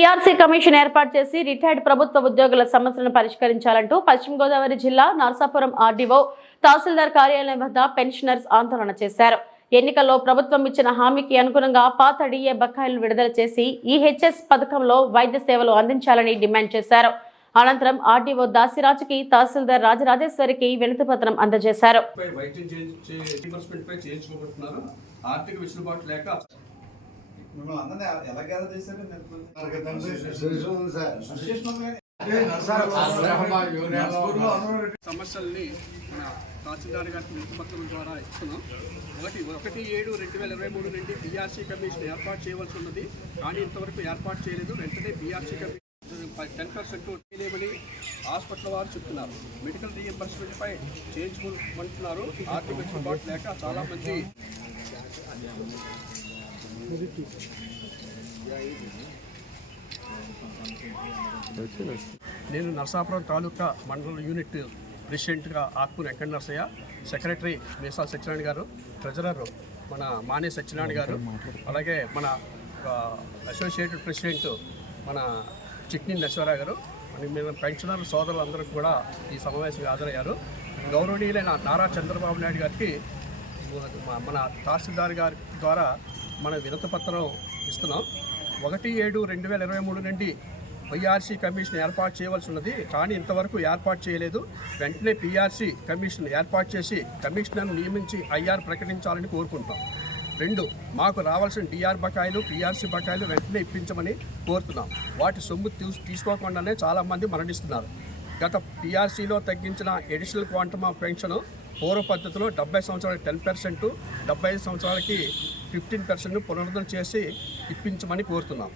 PRC commission ఏర్పాటు చేసి retired ప్రభుత్వ ఉద్యోగుల సమస్యలను పరిష్కరించాలంటూ పశ్చిమ గోదావరి జిల్లా నర్సాపురం ఆర్డీఓ తహసీల్దార్ కార్యాలయం వద్ద పెన్షనర్స్ ఆందోళన చేశారు. ఎన్నికల్లో ప్రభుత్వం ఇచ్చిన హామీకి అనుగుణంగా పాత డిఏ బకాయిలు విడుదల చేసి ఈహెచ్ఎస్ పథకంలో వైద్య సేవలు అందించాలని డిమాండ్ చేశారు. అనంతరం ఆర్డీఓ దాసిరాజుకి తహసీల్దార్ రాజరాజేశ్వరికి వినతిపత్రం అందజేశారు. ఆర్థిక వెసులుబాటు లేక మిమ్మల్ని అందరినీ ఎలా గ్యాదర్ చేశారు? సమస్యల్ని మన తహసీల్దార్ గారికి వినతిపత్రం ద్వారా ఇస్తున్నాం. ఒకటి ఒకటి ఏడు రెండు వేల ఇరవై మూడు నుండి బీఆర్సీ కమిషన్ ఏర్పాటు చేయవలసి ఉన్నది. కానీ ఇంతవరకు ఏర్పాటు చేయలేదు. వెంటనే బీఆర్సీ కమిషన్ టెన్ పర్సెంట్ చేయలేమని హాస్పిటల్ వారు చెప్తున్నారు. మెడికల్ రీఎంబర్స్మెంట్ పై చేయించుకోమంటున్నారు ఆర్థిక వెసులుబాటు లేక చాలా మంది నేను నర్సాపురం తాలూకా మండల యూనిట్ ప్రెసిడెంట్గా ఆత్మూరు వెంకట నర్సయ్య సెక్రటరీ మీసా సత్యనారాయణ గారు ట్రెజరర్ మన మానే సత్యనారాయణ గారు అలాగే మన అసోసియేటెడ్ ప్రెసిడెంట్ మన చిట్ని నరసింహారావు గారు మన పెన్షనర్ సోదరులందరూ కూడా ఈ సమావేశంగా హాజరయ్యారు. గౌరవనీయులైన నారా చంద్రబాబు నాయుడు గారికి మన తహసీల్దార్ గారి ద్వారా మన వినతిపత్రం ఇస్తున్నాం. ఒకటి ఏడు రెండు వేల ఇరవై మూడు నుండి వైఆర్సీ కమిషన్ ఏర్పాటు చేయవలసి ఉన్నది కానీ ఇంతవరకు ఏర్పాటు చేయలేదు. వెంటనే పీఆర్సీ కమిషన్ ఏర్పాటు చేసి కమిషనర్ను నియమించి ఐఆర్ ప్రకటించాలని కోరుకుంటాం రెండు మాకు రావాల్సిన డిఆర్ బకాయిలు పిఆర్సీ బకాయిలు వెంటనే ఇప్పించమని కోరుతున్నాం. వాటి సొమ్ము తీసుకోకుండానే చాలామంది మరణిస్తున్నారు. గత పిఆర్సీలో తగ్గించిన ఎడిషనల్ క్వాంటమ్ ఆఫ్ పెన్షన్ పూర్వ పద్ధతిలో డెబ్బై సంవత్సరాలకి టెన్ పర్సెంట్ డెబ్బై ఐదు సంవత్సరాలకి ఫిఫ్టీన్ పర్సెంట్ పునరుద్ధరణ చేసి ఇప్పించమని కోరుతున్నాం.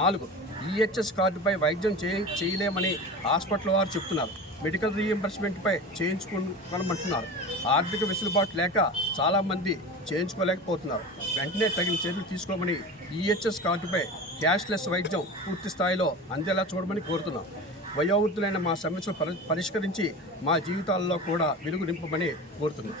నాలుగు ఈహెచ్ఎస్ కార్డుపై వైద్యం చేయ చేయలేమని హాస్పిటల్ వారు చెప్తున్నారు. మెడికల్ రీఎంబర్స్మెంట్పై చేయించుకోమంటున్నారు ఆర్థిక వెసులుబాటు లేక చాలామంది చేయించుకోలేకపోతున్నారు. వెంటనే తగిన చర్యలు తీసుకోమని ఈహెచ్ఎస్ కార్డుపై క్యాష్లెస్ వైద్యం పూర్తి స్థాయిలో అందేలా చూడమని కోరుతున్నాం. వయోవృద్ధులైన మా సమస్యలు పరి- పరిష్కరించి మా జీవితాల్లో కూడా వెలుగు నింపమని కోరుతున్నాను